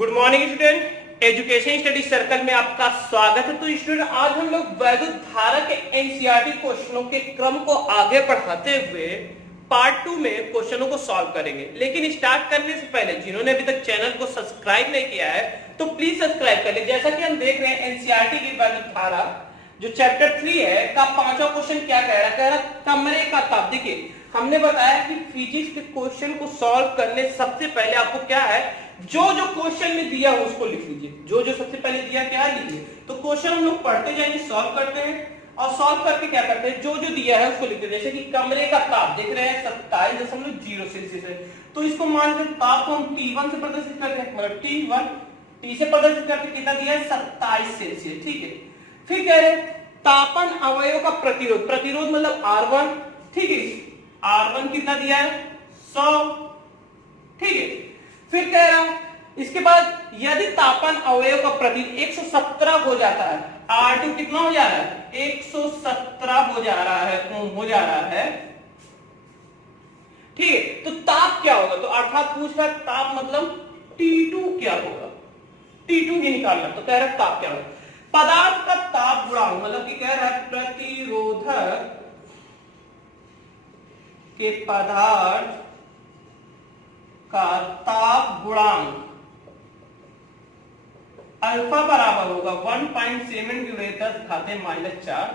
Good morning student, education study circle में आपका स्वागत है। तो स्टूडेंट आज हम लोग वैद्युत धारा के एनसीईआरटी क्वेश्चनों के क्रम को आगे बढ़ाते हुए पार्ट 2 में क्वेश्चनों को सॉल्व करेंगे। लेकिन स्टार्ट करने से पहले जिन्होंने अभी तक चैनल को सब्सक्राइब नहीं किया है तो प्लीज सब्सक्राइब कर ले। जैसा कि हम देख रहे हैं एनसीईआरटी की वैद्युत धारा जो चैप्टर 3 है का 5वां क्वेश्चन क्या कह रहा है, कमरे का ताप। देखिए हमने बताया कि फिजिक्स के क्वेश्चन को सॉल्व करने सबसे पहले आपको क्या है, जो जो क्वेश्चन में दिया हो उसको लिख लीजिए। जो जो सबसे पहले दिया क्या है लिखिए। तो क्वेश्चन हम लोग पढ़ते जाएंगे, सॉल्व करते हैं और सॉल्व करके क्या करते हैं, जो जो दिया है उसको लिखते हैं। जैसे कि कमरे का ताप देख रहे हैं 27.0 सेल्सियस है, तो इसको मान लीजिए ताप को हम T1 से प्रदर्शित करते हैं, मतलब T से प्रदर्शित करके कितना दिया है 27 सेल्सियस। ठीक है, फिर कह रहे तापन अवयव का प्रतिरोध, प्रतिरोध मतलब R1, ठीक है, R1 कितना दिया है 100, ठीक है। फिर कह रहा हूं इसके बाद यदि तापन अवयव का प्रतिरोध 117 हो जाता है, R2 कितना हो जा रहा है 117 हो जा रहा है, ओम हो जा रहा है, ठीक है। तो ताप क्या होगा, तो अर्थात पूछ रहा है ताप मतलब T2 क्या होगा, T2 ही निकालना। तो कह रहा है ताप क्या होगा, पदार्थ का ताप गुणांक मतलब कि कह रहा है प्रतिरोधक के पदार्थ का ताप गुणांक अल्फा बराबर होगा 1.7 × 10⁻⁴।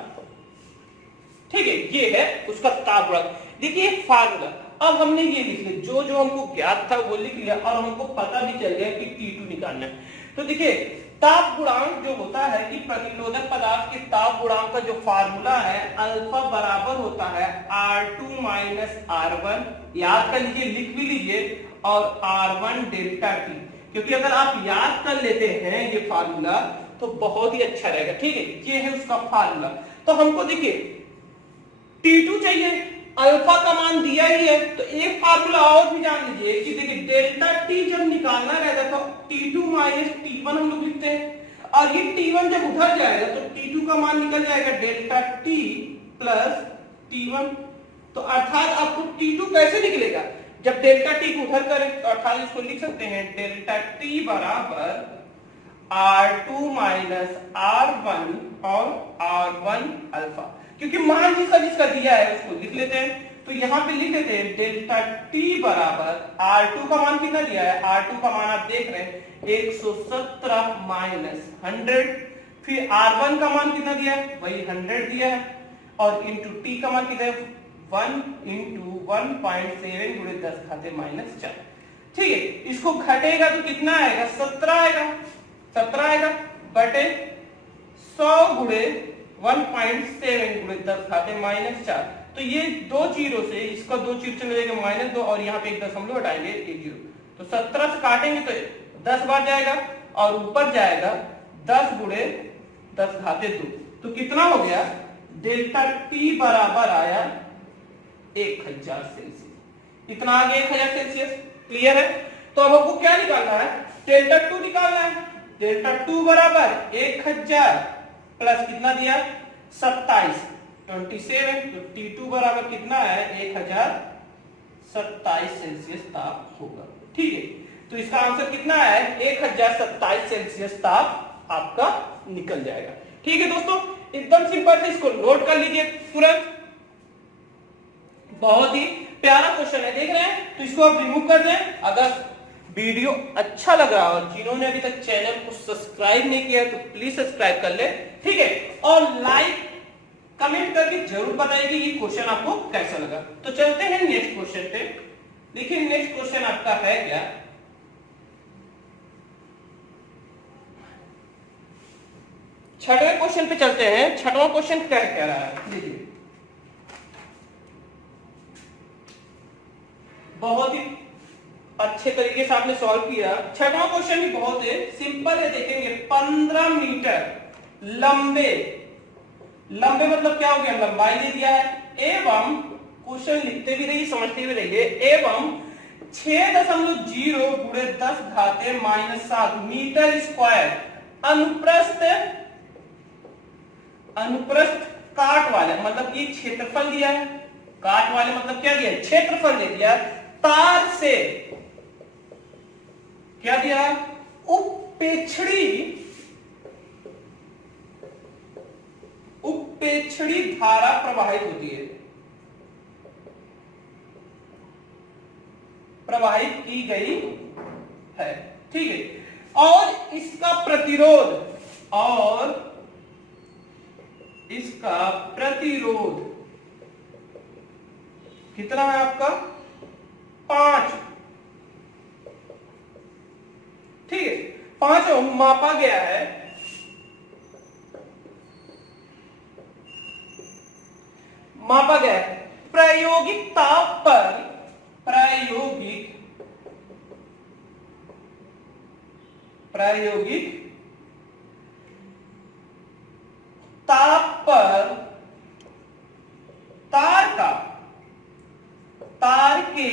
ठीक है, ये है उसका ताप गुणांक। देखिए फार्मूला अब हमने ये लिख लिया, जो जो हमको ज्ञात था वो लिख लिया और हमको पता भी चल गया कि T2 निकालना है। तो देखिए ताप गुणांक जो होता है कि प्रतिरोधक पदार्थ के ताप गुणांक का जो फार्मूला है अल्फा बराबर होता है R2 - R1, याद कर लीजिए, लिख भी लीजिए, और R1 डेल्टा T। क्योंकि अगर आप याद कर लेते हैं ये फार्मूला तो बहुत ही अच्छा रहेगा। ठीक है, ये है उसका फार्मूला। तो हमको देखिए T2 चाहिए, अल्फा का मान दिया ही है, तो एक फार्मूला और भी जान लीजिए कि देखिए डेल्टा T जब निकालना रहता तो T2 - T1 हम लोग लिखते हैं, और ये T1 जब उधर जाएगा तो T2 का मान निकल जाएगा डेल्टा T प्लस T1। तो अर्थात आपको T2 कैसे निकलेगा, जब डेल्टा T को उधर करें तो अर्थात इसको लिख सकते हैं डेल्टा T बराबर R2 - R1 और R1 अल्फा। क्योंकि मान जिसका दिया है उसको लिख लेते हैं, तो यहां पे लिख लेते हैं डेल्टा T बराबर R2 का मान कितना दिया है, R2 का मान आप देख रहे हैं 117 - 100, फिर R1 का मान कितना दिया है, वही 100 दिया है, और इंटू T का मान कितना है 1 × 1.7 × 10⁻⁴। ठीक है, इसको घटेगा तो कितना आएगा 17 आएगा, 17 आएगा बटे 100 × 1.7 × 10⁻⁴। तो ये दो जीरो से इसका दो जीरो चले जाएगा -2, और यहाँ पे एक दशमलव हटाएंगे 1 जीरो, तो 17 से काटेंगे तो 10 बार जाएगा और ऊपर जाएगा 10 × 10⁻²। तो कितना हो गया, डेल्टा T बराबर आया 1000 सेल्सियस। इतना आ गया 1000 सेल्सियस। क्लियर है। तो अब हमको क्या निकालना है, डेल्टा 2 निकालना है। डेल्टा 2 बराबर 1000 प्लस कितना दिया 27 तो T2 बराबर कितना है 1027 सेल्सियस ताप होगा। ठीक है, तो इसका आंसर कितना है 1027 सेल्सियस ताप आपका निकल जाएगा। ठीक है दोस्तों, एकदम सिंपल से इसको नोट कर लीजिए तुरंत। बहुत ही प्यारा क्वेश्चन है, देख रहे हैं, तो इसको आप रिमूव कर दें। अगर वीडियो अच्छा लग रहा हो, जिन्होंने अभी तक चैनल को सब्सक्राइब नहीं किया है तो प्लीज सब्सक्राइब कर ले, ठीक है, और लाइक कमेंट करके जरूर बताइए कि ये क्वेश्चन आपको कैसा लगा। तो चलते हैं नेक्स्ट क्वेश्चन पे। देखिए नेक्स्ट क्वेश्चन आपका है क्या, छठवें क्वेश्चन पे चलते हैं। छठवां क्वेश्चन क्या कह रहा है, देखिए बहुत ही अच्छे तरीके से आपने सॉल्व किया। छठवां क्वेश्चन भी बहुत है सिंपल है, देखेंगे 15 मीटर लंबे मतलब क्या हो गया, लंबाई दे दिया है, एवं क्वेश्चन लिखते भी रहिए समझते भी रहिए, एवं 6.0 × 10⁻⁷ मीटर स्क्वायर अनुप्रस्थ काट वाले, मतलब ये क्षेत्रफल दिया है, काट वाले मतलब क्या दिया, क्षेत्रफल दे दिया, तार से क्या दिया, उपेक्षणी धारा प्रवाहित होती है, प्रवाहित की गई है। ठीक है, और इसका प्रतिरोध कितना है आपका 5। ठीक है, 5 ओम मापा गया है। प्रायोगिक ताप पर प्रायोगिक ताप पर तार के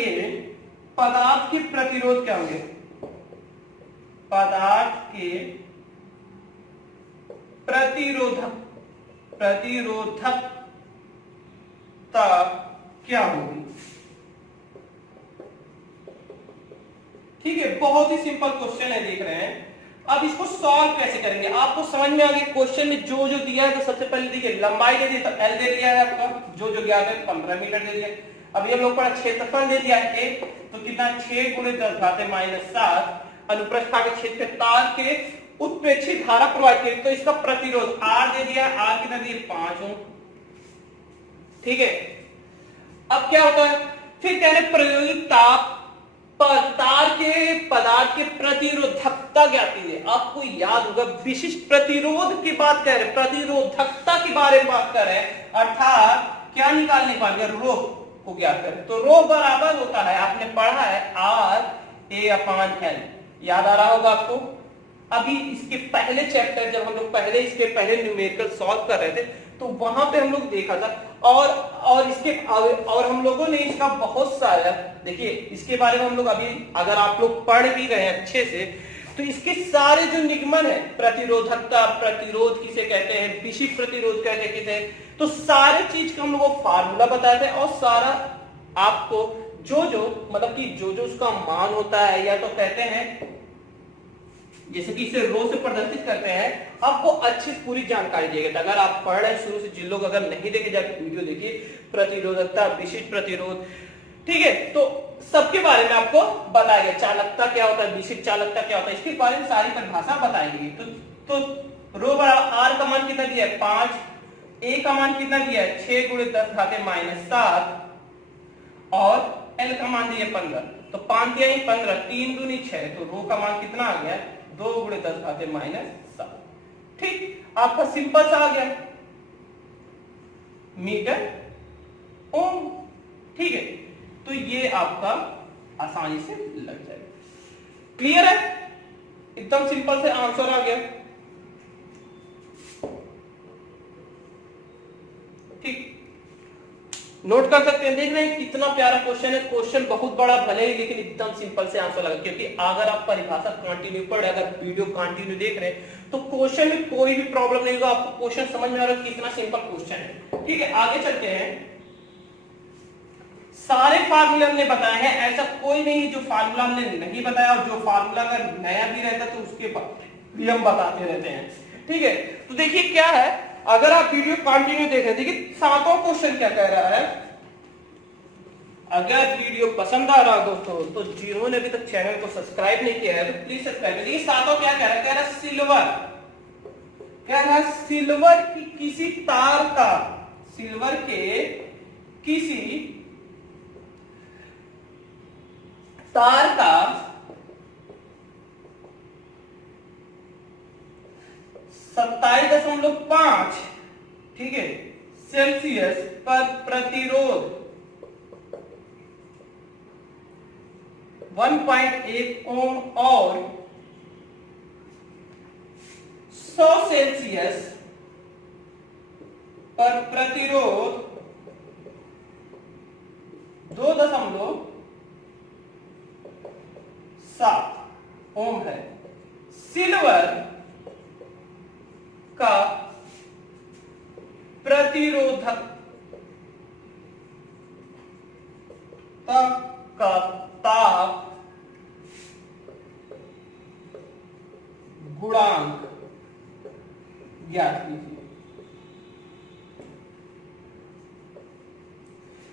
पदार्थ के प्रतिरोध क्या होंगे? पदार्थ के प्रतिरोधकता क्या होगी? ठीक है, बहुत ही सिंपल क्वेश्चन है, देख रहे हैं। अब इसको सॉल्व कैसे करेंगे आपको समझ में आ गया। क्वेश्चन में जो जो दिया है, तो सबसे पहले देखिए लंबाई दे दी, तो एल दे दिया है आपका, जो जो ज्ञात है 15 मीटर दे दिया। अभी हम लोग पढ़ा क्षेत्रफल दे दिया है 1, तो कितना 6 × 10⁻⁷ अनुप्रस्थ के क्षेत्र पे तार के उत्प्रेक्षित धारा प्रवाहित की, तो इसका प्रतिरोध आर दे दिया, आर कितना दिया 5 ओम। ठीक है, अब क्या होता है, फिर कह रहे प्रायोगिक ताप पर तार के पदार्थ के प्रतिरोधकता ज्ञात कीजिए। आपको याद होगा विशिष्ट प्रतिरोध की बात कर रहे, प्रतिरोधकता के बारे में बात कर रहे हैं, अर्थात क्या निकालने पाएंगे, रो को ज्ञात करें। तो रो बराबर होता है, आपने पढ़ा है RA/L, याद आ रहा होगा आपको। अभी इसके पहले चैप्टर जब हम लोग इसके पहले न्यूमेरिकल सॉल्व कर रहे थे, तो वहां पे हम लोग देखा था, और हम लोगों ने इसका बहुत सारा, देखिए इसके बारे में हम लोग अभी अगर आप लोग पढ़ भी रहे हैं अच्छे से, तो इसके सारे जो निगमन है, प्रतिरोधकता, प्रतिरोध किसे कहते हैं, विशिष्ट प्रतिरोध कहते हैं, तो सारे चीज का हम लोग फार्मूला बताए थे, और सारा आपको जो मतलब कि जो उसका मान होता है, या तो कहते हैं जैसे कि इसे रो से प्रदर्शित करते हैं, आपको अच्छी पूरी जानकारी देगा। अगर आप पढ़ रहे हैं शुरू से, जिन लोग अगर नहीं देखे जाके वीडियो देखिए, प्रतिरोधकता, विशिष्ट प्रतिरोध, ठीक है, तो सबके बारे में आपको बताएगा। चालकता क्या होता है, विशिष्ट चालकता क्या होता है, इसके बारे में सारी परिभाषा बताएंगे। तो रो बराबर आर का मान कितना दिया है 5, ए का मान कितना दिया है 6 × 10⁻⁷, और एल का मान दिया 15, तो 5 दिया 15, 3 दूनी 6, तो रो का मान कितना आ गया 2 × 10⁻⁷। ठीक, आपका सिंपल सा आ गया मीटर ओम। ठीक है, तो ये आपका आसानी से लग जाएगा। क्लियर है, एकदम सिंपल से आंसर आ गया। ठीक, नोट कर सकते हैं, देख रहे हैं कितना प्यारा क्वेश्चन है। क्वेश्चन बहुत बड़ा भले ही, लेकिन एकदम सिंपल से आंसर लगा, क्योंकि अगर आप परिभाषा कंटिन्यू पढ़े, अगर वीडियो कंटिन्यू देख रहे हैं, तो क्वेश्चन में कोई भी प्रॉब्लम नहीं होगा, आपको क्वेश्चन समझ में आ रहा है कितना सिंपल क्वेश्चन है। ठीक है, आगे चलते हैं। सारे फार्मूले हमने बताए हैं, ऐसा कोई नहीं जो फार्मूला हमने नहीं बताया, और जो फार्मूला अगर नया भी रहता तो उसके भी हम बताते रहते हैं। ठीक है, तो देखिए क्या है, अगर आप वीडियो कंटिन्यू देख रहे हैं, देखिए 7वां क्वेश्चन क्या कह रहा है। अगर वीडियो पसंद आ रहा हो दोस्तों, तो जिन्होंने अभी तक चैनल को सब्सक्राइब नहीं किया है, तो प्लीज सब्सक्राइब करिए। 7वां क्या कह रहा है, कह रहा है सिल्वर, कह रहा है सिल्वर की किसी तार का, सिल्वर के किसी तार का 27.5, ठीक है, सेल्सियस पर प्रतिरोध 1.1 ओम और 100 सेल्सियस पर प्रतिरोध 2.7 ओम है। सिल्वर का प्रतिरोधकता का ताप गुणांक ज्ञात कीजिए।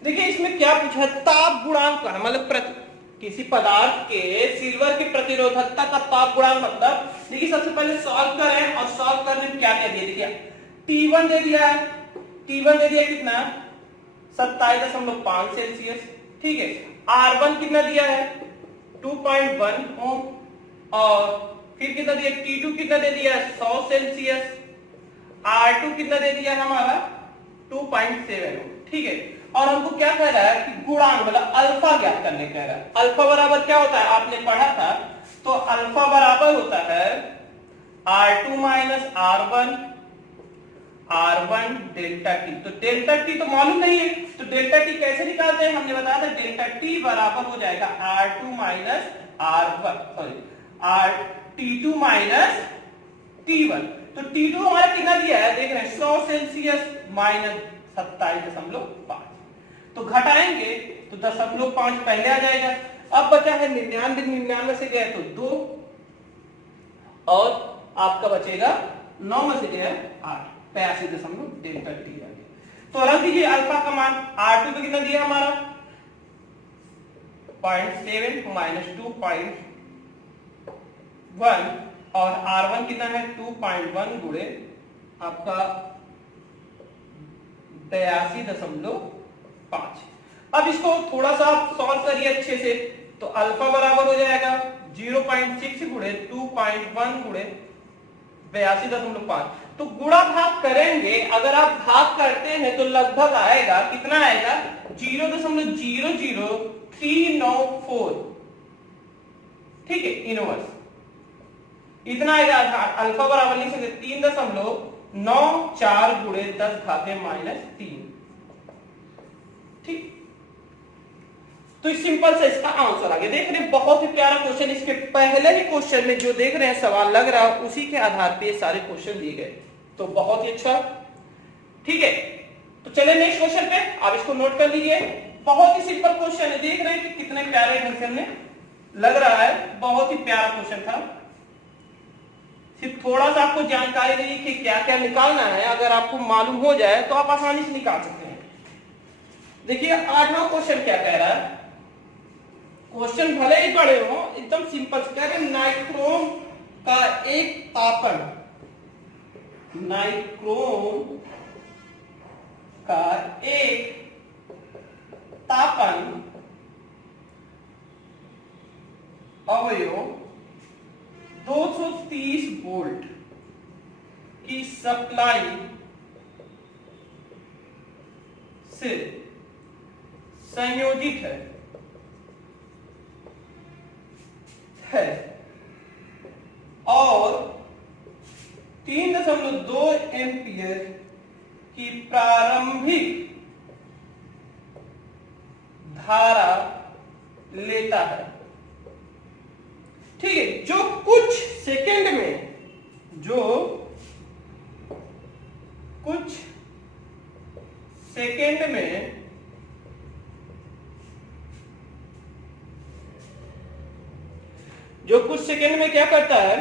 देखिए इसमें क्या पूछा है, ताप गुणांक का मतलब किसी पदार्थ के सिल्वर की प्रतिरोधकता का ताप गुणांक मतलब, देखिए सबसे पहले सॉल्व करें और सॉल्व करने में क्या क्या दिया, देखिए T1 दे दिया है, T1 दे दिया कितना 27.5 सेल्सियस, ठीक है। R1 कितना दिया है 2.1 ओम, और फिर कितना दिया T2 कितना दे दिया 100 सेल्सियस, R2 कितना दे दिया हमारा 2.7 ओम, ठीक है। और हमको क्या कह रहा है कि गुणांक मतलब अल्फा ज्ञात करने कह रहा है। अल्फा बराबर क्या होता है आपने पढ़ा था, तो अल्फा बराबर होता है R2 minus R1 delta T. तो डेल्टा टी तो मालूम नहीं है, तो डेल्टा टी कैसे निकालते हैं, हमने बताया था डेल्टा टी बराबर हो जाएगा R2 minus R1 sorry T2 minus T1। तो T2 हमारा कितना दिया है देख रहे हैं 100 सेल्सियस माइनस 27.5, तो घटाएंगे तो 0.5 पहले आ जाएगा। अब बचा है 99, 99 से गए तो 2, और आपका बचेगा 9 में से गया 8, 85 डेल्टा टी आ गया। तो रख दीजिए अल्फा का मान, R2 तो कितना दिया हमारा 0.7 माइनस 2.1, और R1 कितना है 2.1 गुणे आपका 82.5। अब इसको थोड़ा सा आप सॉल्व करिए अच्छे से, तो अल्फा बराबर हो जाएगा 0.6 गुणे 2.1 गुणे 82.5। तो गुणा भाग करेंगे, अगर आप भाग करते हैं तो लगभग आएगा कितना आएगा 0.00394, ठीक है, इनवर्स इतना आएगा। अल्फा बराबर लिख सकते 3.94 गुणे 10⁻³ ठीक। तो इस सिंपल से इसका आंसर आ गया। देख रहे हैं बहुत ही प्यारा क्वेश्चन, इसके पहले ही क्वेश्चन में जो देख रहे हैं सवाल लग रहा है उसी के आधार पे ये सारे क्वेश्चन दिए गए, तो बहुत ही अच्छा, ठीक है। तो चले नेक्स्ट क्वेश्चन पे, आप इसको नोट कर लीजिए। बहुत ही सिंपल क्वेश्चन है, देख रहे हैं कि कितने प्यारे ढंग से हमने लग रहा है, बहुत ही प्यारा क्वेश्चन था। सिर्फ थोड़ा सा आपको जानकारी देगी कि क्या क्या निकालना है, अगर आपको मालूम हो जाए तो आप आसानी से निकाल सकते हैं। देखिए 8वां क्वेश्चन क्या कह रहा है, क्वेश्चन भले ही बड़े हो एकदम सिंपल कह रहे, नाइक्रोम का एक तापन, नाइक्रोम का एक तापन अवयव 230 वोल्ट की सप्लाई से संयोजित है और 3.2 एम्पियर की प्रारंभिक धारा लेता है, ठीक है। जो कुछ सेकंड में क्या करता है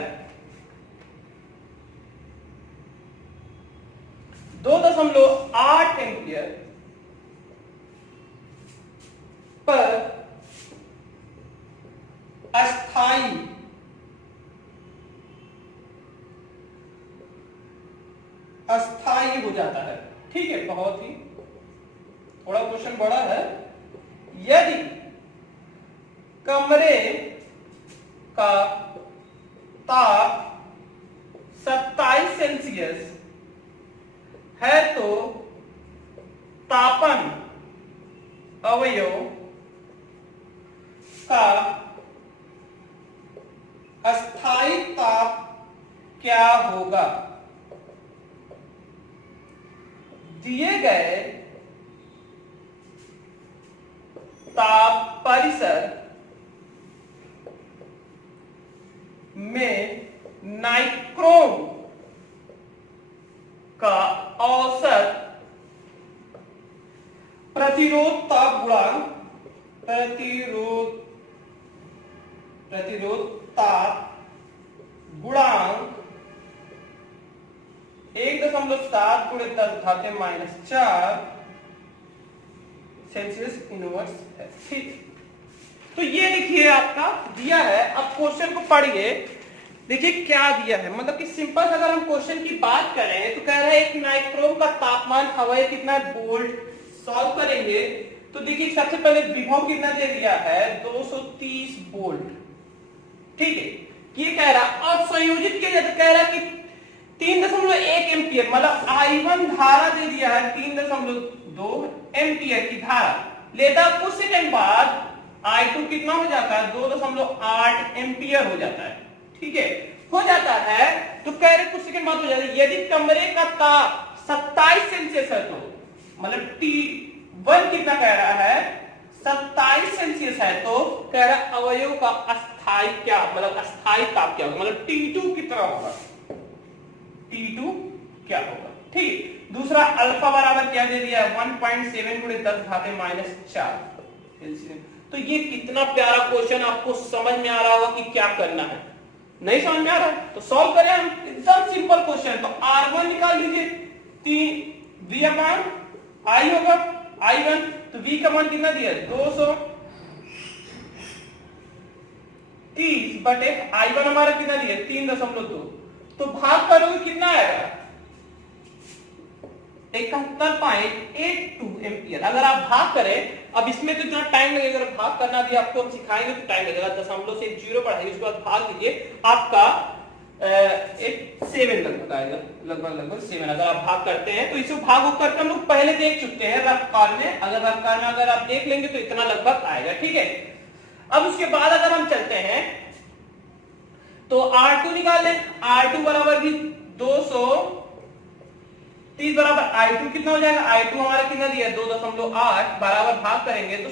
2.8 एम्पियर पर अस्थाई हो जाता है, ठीक है। बहुत ही थोड़ा क्वेश्चन बड़ा है। यदि कमरे का ताप 27 सेल्सियस है तो तापन अवयव का अस्थाई ताप क्या होगा। दिए गए ताप परिसर में नाइक्रोम का औसत प्रतिरोध ताप गुणांक 3.7 गुणे 10 घाते -4 सेल्सियस इनवर्स है। ठीक, तो ये देखिए आपका दिया है। अब क्वेश्चन को पढ़िए, देखिए क्या दिया है। मतलब कि सिंपल अगर हम क्वेश्चन की बात करें तो कह रहा है एक नाइक्रोम का तापमान हवाई कितना वोल्ट। सॉल्व करेंगे तो देखिए सबसे पहले विभव कितना दे दिया है 230 वोल्ट। ठीक है, ये कह रहा और संयोजित किया जाए तो कह रहा कि 3.1 एम्पियर मतलब I1 धारा दे दिया है 3.2 एम्पियर की धारा लेता, कुछ सेकंड बाद I2 कितना हो जाता है 2.8 एम्पियर हो जाता है। ठीक है, हो जाता है तो कह रहे कुछ सेकंड बाद हो जाता है। यदि कमरे का ताप 27 सेल्सियस है तो मतलब T1 कितना कह रहा है 27 सेल्सियस है तो कह रहा है अवयव का अस्थायी क्या मतलब अस्थायी ताप क्या होगा, मतलब T2 कितना होगा, T2 क्या होगा। ठीक, दूसरा अल्फा बराबर क्या दे दिया 1.7 गुणे 10 घाते -4 सेल्सियस। तो ये कितना प्यारा क्वेश्चन, आपको समझ में आ रहा होगा कि क्या करना है। नहीं समझ में आ रहा है तो सॉल्व करें हम, एकदम सिंपल क्वेश्चन। तो R1 निकाल लीजिए, 3 V अपान I होगा I1, तो V का मान कितना दिया 230 बटे I1 हमारा कितना दिया 3.2, तो भाग करोगे कितना आएगा 71.82 एम्पियर। अगर आप भाग करें, अब इसमें तो इतना टाइम लगेगा, अगर भाग करना भी आपको हम सिखाएंगे तो टाइम लगेगा। दशमलव से 0 बढ़ाइए, उसके बाद भाग कीजिए, आपका एक 7 लगभग आएगा, लगभग 7। अगर आप भाग करते हैं तो इसे भाग करके हम लोग पहले देख चुके हैं रफ कार में। अगर रफ कार में अगर आप देख लेंगे तो इतना लगभग आएगा। ठीक है, अब उसके बाद अगर हम चलते हैं तो R2 निकाल लें। R2 बराबर भी 230 बराबर I2 कितना हो जाएगा, I2 हमारा कितना दिया 2.8 बराबर भाग करेंगे तो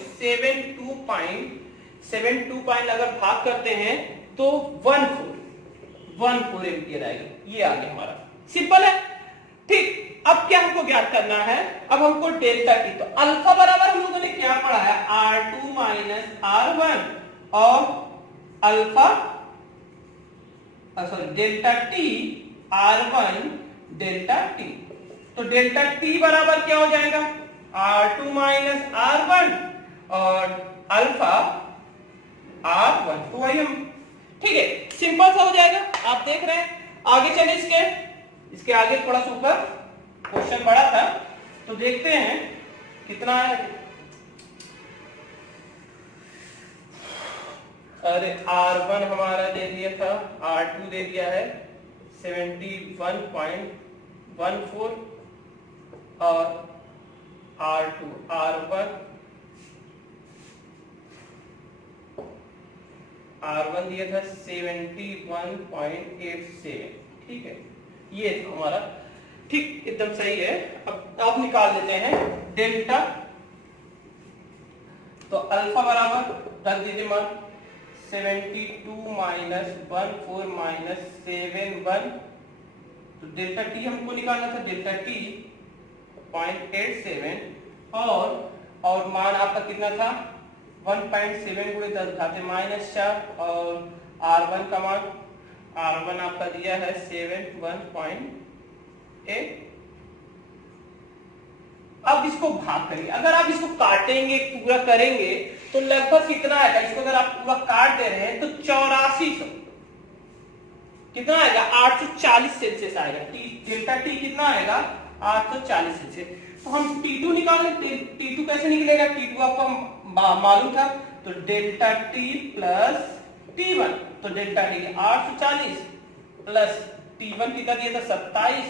72 अगर भाग करते हैं तो 14 एम्पियर आएगा। ये आ गया हमारा, सिंपल है। ठीक, अब क्या हमको ज्ञात करना है, अब हमको डेल्टा टी। तो अल्फा बराबर हम लोगों ने क्या पढ़ा है R2 R1 और alpha sorry delta T R1 delta T. तो डेल्टा टी बराबर क्या हो जाएगा R2 R1 और अल्फा R1। तो वही हम, ठीक है, सिंपल सा हो जाएगा। आप देख रहे हैं, आगे चले इसके आगे थोड़ा सा ऊपर क्वेश्चन बड़ा था तो देखते हैं कितना है। अरे R1 हमारा दे दिया था, R2 दे दिया है 71.14 और R2 R1 दिया था 71.87। ठीक है, ये हमारा ठीक एकदम सही है। अब आप निकाल लेते हैं डेल्टा। तो अल्फा बराबर रख दीजिए मान 72 -14 -71। तो डेल्टा टी हमको निकालना था, डेल्टा टी 0.87 और मान आपका कितना था 1.7 गुणे 10 घाते -4 और R1 का मान R1 आपका दिया है 71.8। अब इसको भाग करिए, अगर आप इसको काटेंगे पूरा करेंगे तो लगभग कितना आएगा, इसको अगर आप पूरा काट दे रहे हैं तो 8400 कितना आएगा 840 सेल्सियस आएगा। डेल्टा टी कितना आएगा 840 सेल्सियस। तो हम T2 निकालें, T2 कैसे निकलेगा, T2 आपको मालूम था, तो डेल्टा टी प्लस T1। तो डेल्टा टी 840 प्लस T1 कितना दिया था 27,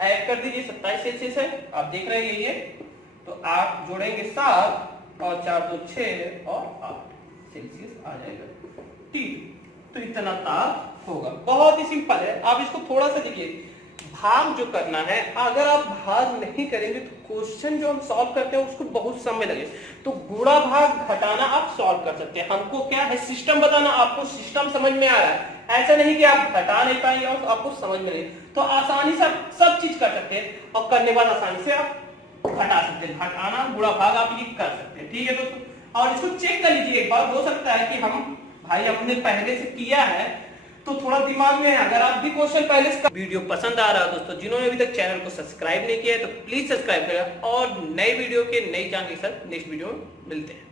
ऐड कर दीजिए 27 सेल्सियस है, आप देख रहे हैं ये। तो आप जोड़ेंगे 7 और 4 तो 6 और 8 सेल्सियस आ जाएगा। ठीक, तो इतना ताप होगा, बहुत ही सिंपल है। आप इसको थोड़ा सा देखिए, भाग जो करना है, अगर आप भाग नहीं करेंगे तो क्वेश्चन जो हम सॉल्व करते हैं उसको बहुत समय लगे। तो गुणा भाग घटाना आप सॉल्व कर सकते हैं, हमको क्या है सिस्टम बताना, आपको सिस्टम समझ में आ रहा है। ऐसा नहीं कि आप घटा नहीं पाएंगे और आपको समझ में नहीं, तो आसानी से सब चीज कर सकते हैं और करने बाद आसानी से आप घटा सकते हैं। घटाना गुणा भाग आप ये कर सकते हैं। ठीक है दोस्तों, और इसको चेक कर लीजिए एक बार, हो सकता है कि हम भाई हमने पहले से किया है तो तो थोड़ा दिमाग में है। अगर आप भी क्वेश्चन पहले से वीडियो पसंद आ रहा है दोस्तों, जिन्होंने अभी तक चैनल को सब्सक्राइब नहीं किया है तो प्लीज सब्सक्राइब करें, और नए वीडियो के नई जानकारी के साथ नेक्स्ट वीडियो में मिलते हैं।